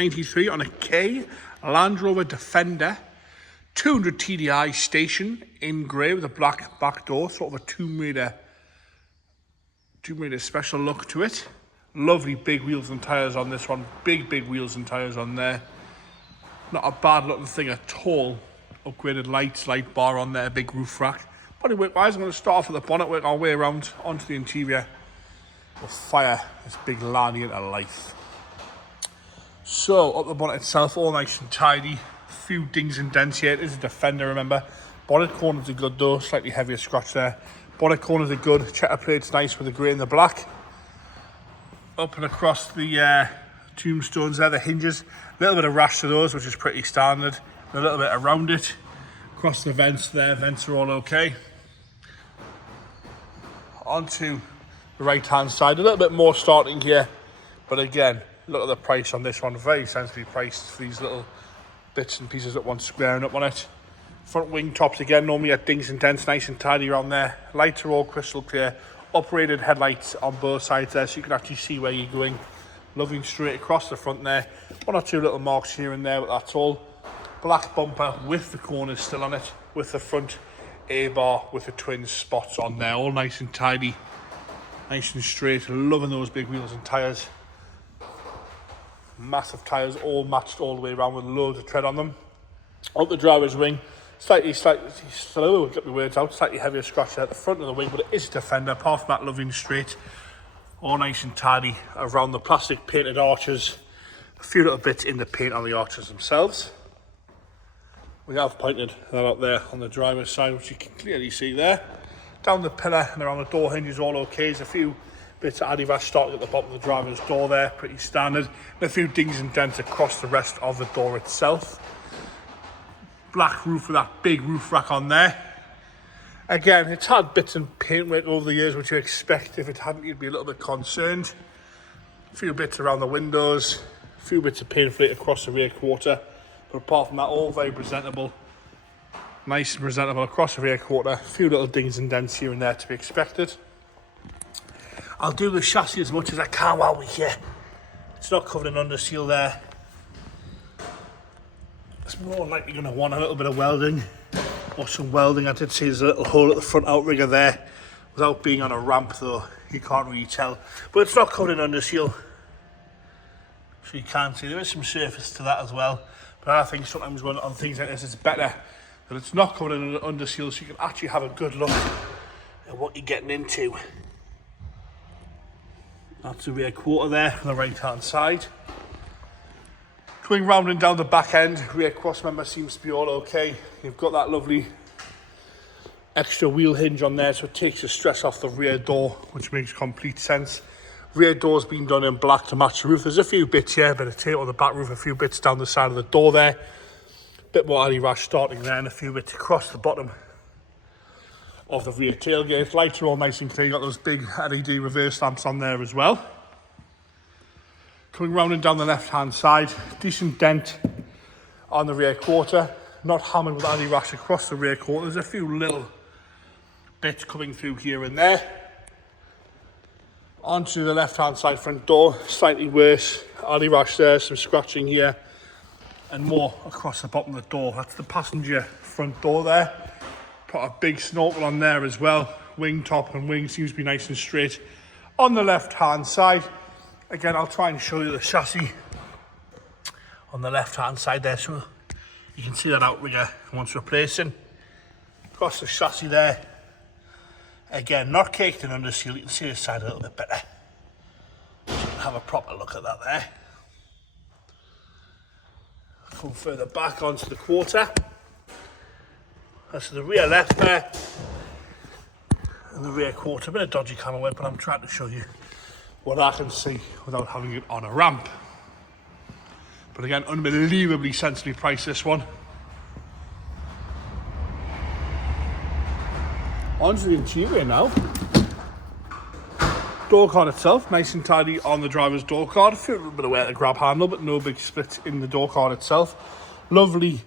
93 on a K Land Rover Defender 200 TDI station in grey with a black back door, sort of a 2 metre special look to it. Lovely big wheels and tyres on this one, big wheels and tyres on there. Not a bad looking thing at all. Upgraded lights, light bar on there, big roof rack. Bodywork wise, I'm going to start off with the bonnet, work our way around onto the interior. We'll fire this big laddie into life. So, up the bonnet itself, all nice and tidy. A few dings and dents here. It is a Defender, remember. Bonnet corners are good though, slightly heavier scratch there. Bonnet corners are good. Checker plate's nice with the grey and the black. Up and across the tombstones there, the hinges. A little bit of rash to those, which is pretty standard. And a little bit around it. Across the vents there, vents are all okay. Onto the right hand side, a little bit more starting here. But again, look at the price on this one, very sensibly priced for these little bits and pieces that want squaring up on it. Front wing tops again, normally at dings and dents, nice and tidy around there. Lights are all crystal clear. Operated headlights on both sides there, so you can actually see where you're going. Loving straight across the front there. One or two little marks here and there, but that's all. Black bumper with the corners still on it, with the front A-bar with the twin spots on there, all nice and tidy. Nice and straight, loving those big wheels and tyres. Massive tyres, all matched all the way around with loads of tread on them. Up the driver's wing, slightly, get my words out, slightly heavier scratch at the front of the wing, but it is a Defender. Apart from that, loving straight, all nice and tidy around the plastic painted arches. A few little bits in the paint on the arches themselves. We have pointed that up there on the driver's side, which you can clearly see there. Down the pillar and around the door hinges, all okay. There's a few bits of Adidas starting at the bottom of the driver's door there, pretty standard. And a few dings and dents across the rest of the door itself. Black roof with that big roof rack on there. Again, it's had bits and paintwork over the years, which you expect. If it hadn't, you'd be a little bit concerned. A few bits around the windows, a few bits of paint flake across the rear quarter. But apart from that, all very presentable. Nice and presentable across the rear quarter. A few little dings and dents here and there to be expected. I'll do the chassis as much as I can while we're here. It's not covered in under seal there. It's more likely going to want a little bit of welding, or some welding. I did see there's a little hole at the front outrigger there. Without being on a ramp though, you can't really tell. But it's not covered in under seal. So you can see there is some surface to that as well. But I think sometimes when on things like this, it's better that it's not covered in under seal, so you can actually have a good look at what you're getting into. That's the rear quarter there on the right hand side. Going round and down the back end, rear cross member seems to be all okay. You've got that lovely extra wheel hinge on there, so it takes the stress off the rear door, which makes complete sense. Rear door's been done in black to match the roof. There's a few bits here, a bit of tape on the back roof, a few bits down the side of the door there. Bit more anti-rash starting there, and a few bits across the bottom of the rear tailgate. Lights are all nice and clear. You've got those big LED reverse lamps on there as well. Coming round and down the left hand side, decent dent on the rear quarter. Not hammered with anti-rash across the rear quarter. There's a few little bits coming through here and there. Onto the left hand side front door, slightly worse. Anti-rash there, some scratching here, and more across the bottom of the door. That's the passenger front door there. Put a big snorkel on there as well. Wing top and wing seems to be nice and straight. On the left hand side, again, I'll try and show you the chassis on the left hand side there, so you can see that outrigger wants replacing. Across the chassis there, again, not caked in under seal. You can see this side a little bit better. So you can have a proper look at that there. Come further back onto the quarter. That's the rear left there. And the rear quarter. A bit of dodgy camera work, but I'm trying to show you what I can see without having it on a ramp. But again, unbelievably sensibly priced, this one. Onto the interior now. Door card itself, nice and tidy on the driver's door card. A few little bit of wear to grab handle, but no big splits in the door card itself. Lovely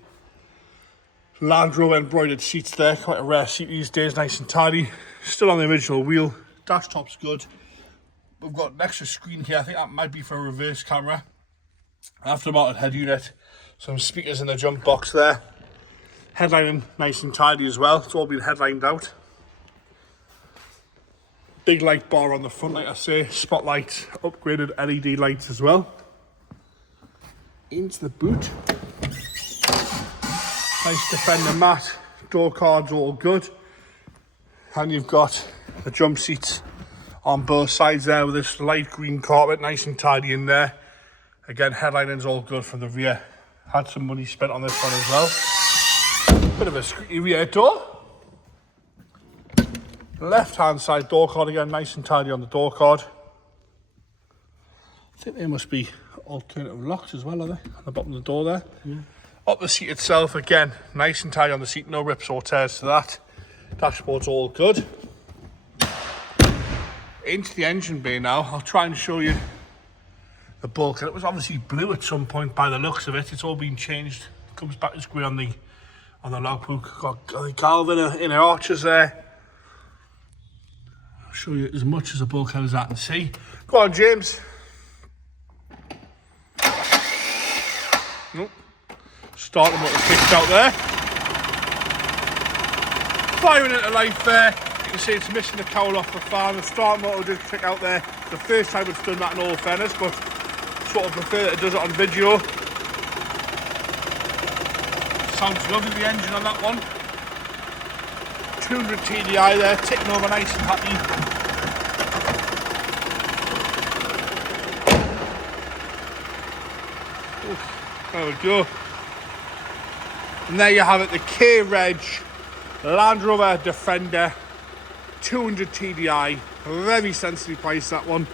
Land Rover embroidered seats there, quite a rare seat these days, nice and tidy. Still on the original wheel, dash top's good. We've got an extra screen here, I think that might be for a reverse camera. Aftermarket head unit, some speakers in the jump box there. Headlining nice and tidy as well. It's all been headlined out. Big light bar on the front, like I say. Spotlight, upgraded LED lights as well. Into the boot. Nice Defender mat. Door cards all good. And you've got the jump seats on both sides there with this light green carpet, nice and tidy in there. Again, headlining's all good from the rear. Had some money spent on this one as well. Bit of a squeaky rear door. Left hand side door card again, nice and tidy on the door card. I think they must be alternative locks as well, are they? On the bottom of the door there. Yeah. Up the seat itself, again, nice and tidy on the seat, no rips or tears to that. Dashboard's all good. Into the engine bay now. I'll try and show you the bulk. It was obviously blue at some point by the looks of it. It's all been changed. It comes back as grey on the logbook. Got the Galvin inner arches there. I'll show you as much as the bulkhead as I can see. Go on, James. Nope. Starter motor kicked out there. Firing into life there. You can see it's missing the cowl off the fan. The starter motor did kick out there. The first time it's done that in all fairness, but sort of prefer that it does it on video. Sounds lovely, the engine on that one. 200 TDI there, ticking over nice and happy. Oof, there we go. And there you have it, the K-Reg Land Rover Defender 200 TDI. Very sensibly priced, that one.